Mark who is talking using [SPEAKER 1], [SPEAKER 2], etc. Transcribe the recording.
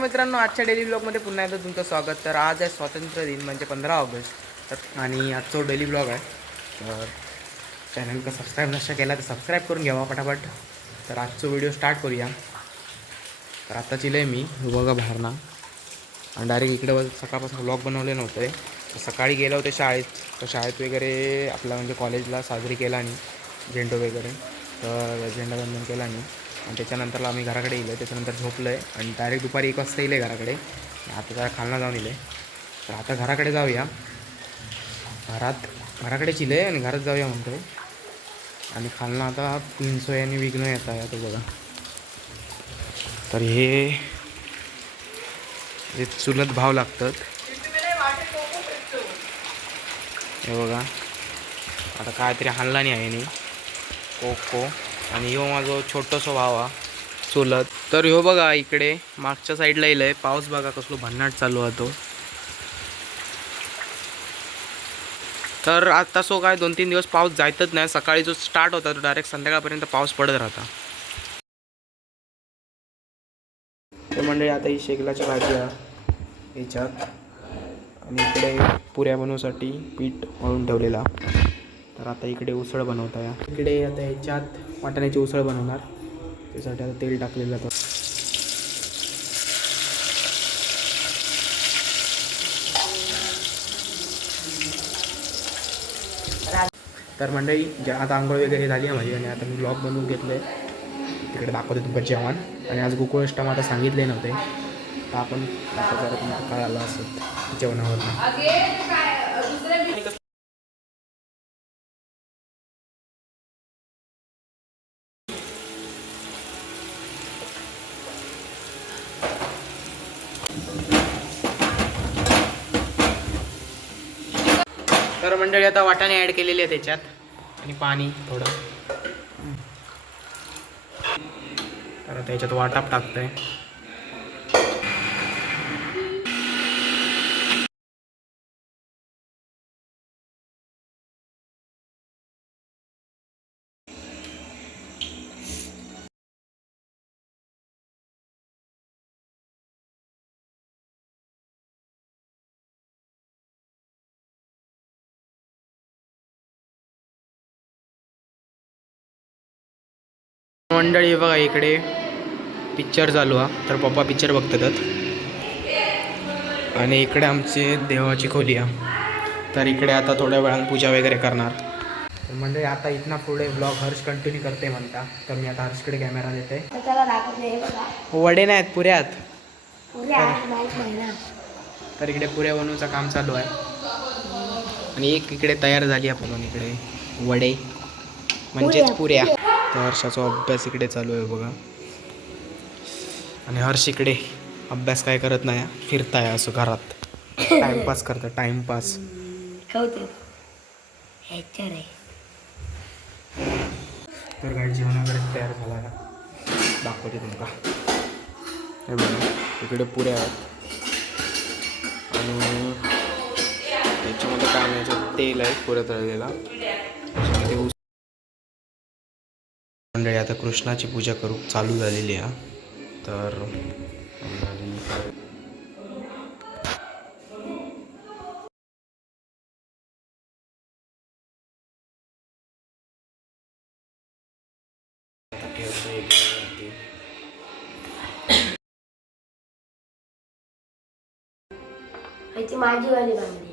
[SPEAKER 1] मित्रांनो आजच्या डेली ब्लॉगमध्ये पुन्हा एकदा तुमचं स्वागत. तर आज आहे स्वातंत्र्य दिन म्हणजे पंधरा ऑगस्ट. तर आणि आजचा डेली ब्लॉग आहे. तर चॅनल का सबस्क्राईब नसता केला तर सबस्क्राईब करून घ्यावा पटापट. तर आजचा व्हिडिओ स्टार्ट करूया. तर आता चिले मी बघा बाहेरना. आणि डायरेक्ट इकडे सकाळपासून ब्लॉग बनवले नव्हते. सकाळी गेलं होते शाळेत. तर शाळेत वगैरे आपला म्हणजे कॉलेजला साजरी केला आणि झेंडो वगैरे. तर झेंडा बंधन केला आणि आणि त्याच्यानंतरला आम्ही घराकडे येलो त्याच्यानंतर झोपलो आहे आणि डायरेक्ट दुपारी एक वाजता येईल घराकडे. आता जरा खालना जाऊन येईल तर आता घराकडे जाऊया. घरात घराकडे चिले आणि घरात जाऊया म्हणतो आणि खालना आता पिंचोय आणि विघ्न येत आहे आता बघा. तर हे हे चुलत भाव लागतात. हे बघा. आता काहीतरी हल्ला नाही आहे नी. कोको. आणि ह्यो माझो छोटोसो भाव हा चुलत. तर ह्यो बघा इकडे मागच्या साईडला येईल पाऊस बघा कसलो भन्नाट चालू आहे तो. तर आता सो काय दोन तीन दिवस पाऊस जायतच नाही. सकाळी जो स्टार्ट होता तो डायरेक्ट संध्याकाळपर्यंत पाऊस पडत राहता. तर मंडळी आता ही शेगलाची भाजी आहे. याच्यात. आणि इकडे पुऱ्या बनवूसाठी पीठ मळून ठेवलेला तर आता इकडे उसळ बनवता या इकडे आता ह्याच्यात वाटाण्याची उसळ बनवणार. त्यासाठी आता तेल टाकलेलं जातं. तर मंडळी जे आता आंघोळ वगैरे झाली आहे माझी आणि आता मी ब्लॉग बनवून घेतलं आहे तिकडे दाखवते तुमचं जेवण. आणि आज गोकुळष्टम आता सांगितले नव्हते. तर आपण आता जरा तुम्हाला काय आलं असत जेवणावर तर मंडळी आता वाटाणे ॲड केलेली आहे त्याच्यात. आणि पाणी थोडं. तर आता याच्यात वाटाप टाकतंय. मंडळी बघा इकडे. पिक्चर चालू आहे तर पप्पा पिक्चर बघतात आणि इकडे आमची देवाची खोली आहे तर इकडे आता थोड्या वेळानं पूजा वगैरे करणार. मंडळी आता इथना पुढे ब्लॉग हर्ष कंटिन्यू करते म्हणता. तर मी आता हर्षकडे कॅमेरा देते.
[SPEAKER 2] हे
[SPEAKER 1] वडे नाहीत पुऱ्यात तर इकडे पुऱ्या बनवूचं काम चालू आहे. आणि एक इकडे तयार झाली आहे म्हणून इकडे. वडे. म्हणजेच पुऱ्या. तर हर्षाचा अभ्यास इकडे चालू आहे बघा. आणि हर्ष इकडे अभ्यास काय करत नाही फिरताय असं घरात. टाइमपास करतं टाइमपास तर काही जेवण वगैरे तयार झाला दाखवते तुमका हे बघा इकडे पुऱ्या आहेत. आणि त्याच्यामध्ये काय नाही तेल आहे पुऱ्या तळलेला. मंडळी आता कृष्णाची पूजा करू चालू झालेली आहे. तर
[SPEAKER 2] माझी वाली बांधली.